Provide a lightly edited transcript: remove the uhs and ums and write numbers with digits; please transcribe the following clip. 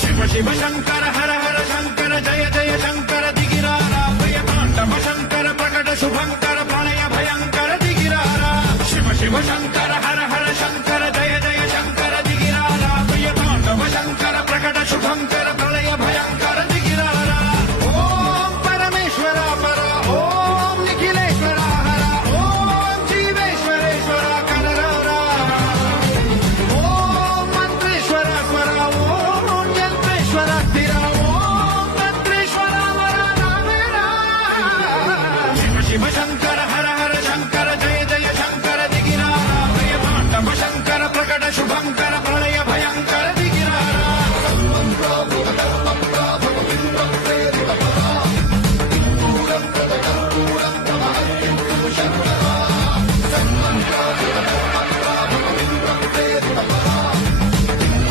शिव शिव शंकर हर हर शंकर जय जय शंकर दिगिरारा भय तांडव शंकर प्रकट शुभंकर प्रणय भयंकर दिगिरारा शिव शिव शंकर हर हर